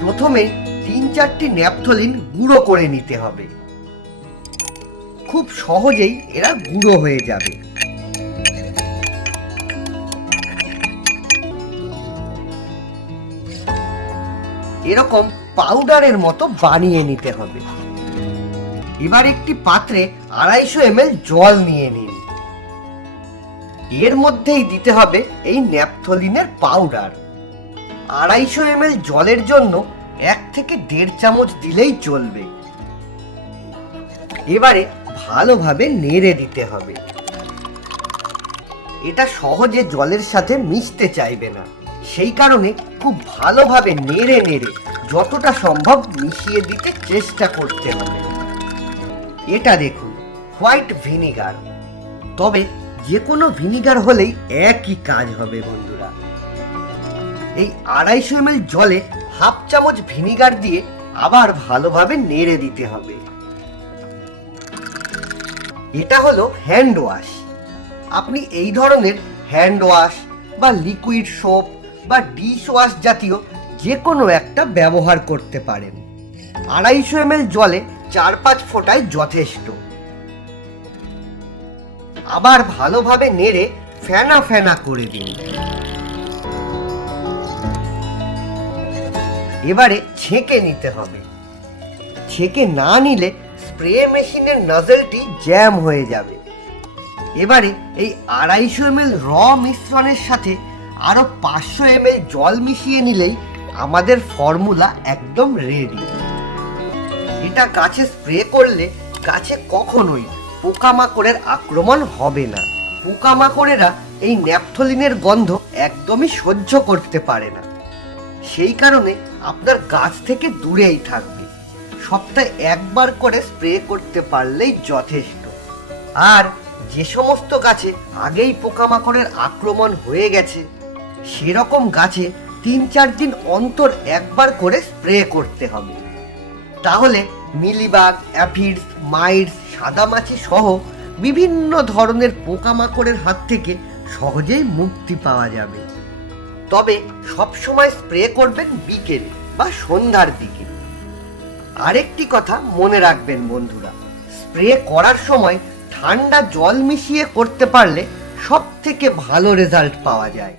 প্রথমে তিন চারটি ন্যাপথলিন গুঁড়ো করে নিতে হবে। খুব সহজেই এরা গুঁড়ো হয়ে যাবে। এরকম পাউডারের মতো বানিয়ে নিতে হবে। এবার একটি পাত্রে আড়াইশো এম জল নিয়ে নিন। এর মধ্যেই দিতে হবে এই ন্যাপথলিনের পাউডার। আড়াইশো এম জলের জন্য এক থেকে দেড় চামচ দিলেই চলবে। এবারে ভালোভাবে নেড়ে দিতে হবে। এটা সহজে জলের সাথে মিশতে চাইবে না। সেই কারণে খুব ভালোভাবে নেড়ে নেড়ে যতটা সম্ভব মিশিয়ে দিতে চেষ্টা করতে হবে। এটা দেখুন, হোয়াইট ভিনিগার। তবে যে কোনো ভিনিগার হলেই একই কাজ হবে বন্ধুরা। এই আড়াইশো এম জলে হাফ চামচ ভিনিগার দিয়ে আবার ভালোভাবে নেড়ে দিতে হবে। এটা হলো হ্যান্ড ওয়াশ আপনি এই ধরনের হ্যান্ড ওয়াশ বা লিকুইড সোপ বা ডিশ ওয়াশ জাতীয় যে কোনো একটা ব্যবহার করতে পারেন। আড়াইশো এম জলে চার পাঁচ ফোঁটায় যথেষ্ট। আবার ভালোভাবে নেড়ে ফেনা ফেনা করে দিন। এবারে ছেঁকে নিতে হবে। ছেঁকে না নিলে স্প্রে মেশিনের নজলটি জ্যাম হয়ে যাবে। এবারে এই আড়াইশো এম র মিশ্রণের সাথে আরও পাঁচশো এম জল মিশিয়ে নিলেই আমাদের ফর্মুলা একদম রেডি এটা গাছে স্প্রে করলে গাছে কখনোই পোকামাকড়ের আক্রমণ হবে না। পোকামাকড়েরা এই ন্যাপথলিনের গন্ধ একদমই সহ্য করতে পারে না। সেই কারণে আপনার গাছ থেকে দূরেই থাকবে। সপ্তাহে একবার করে স্প্রে করতে পারলেই যথেষ্ট। আর যে সমস্ত গাছে আগেই পোকামাকড়ের আক্রমণ হয়ে গেছে, সেরকম গাছে তিন চার দিন অন্তর একবার করে স্প্রে করতে হবে। তাহলে মিলিবাগ, অ্যাফিডস, মাইটস, সাদামাছি সহ বিভিন্ন ধরনের পোকামাকড়ের হাত থেকে সহজেই মুক্তি পাওয়া যাবে। তবে সবসময় স্প্রে করবেন বিকেল। বা সন্ধ্যার দিকে। আরেকটি কথা মনে রাখবেন বন্ধুরা, স্প্রে করার সময় ঠান্ডা জল মিশিয়ে করতে পারলে সব থেকে ভালো রেজাল্ট পাওয়া যায়।